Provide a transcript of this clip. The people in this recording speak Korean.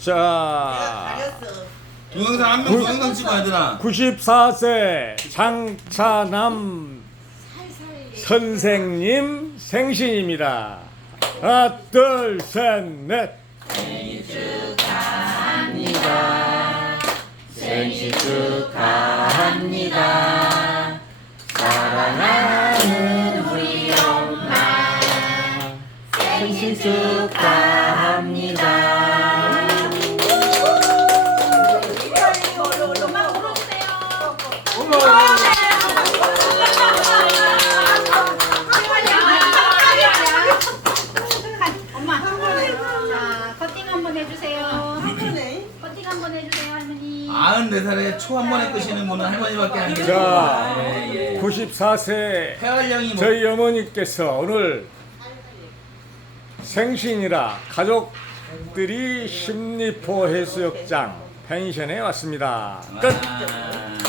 자, 동영상 한명 동영상 찍어 얘들아 94세 장차남 선생님 생신입니다. 하나, 둘, 셋, 넷. 생신 축하합니다. 사랑하는 생신 축하합니다. 엄마. 자, 커팅 한번 해주세요. 커팅 한번 해주세요, 할머니. 94살에 초 한 번에 끄시는 분은 할머니밖에 안 계세요 자, 예, 예. 94세 폐활량이 뭐 저희 어머니께서 오늘 생신이라 가족들이 십리포 해수욕장 펜션에 왔습니다. 끝. 아.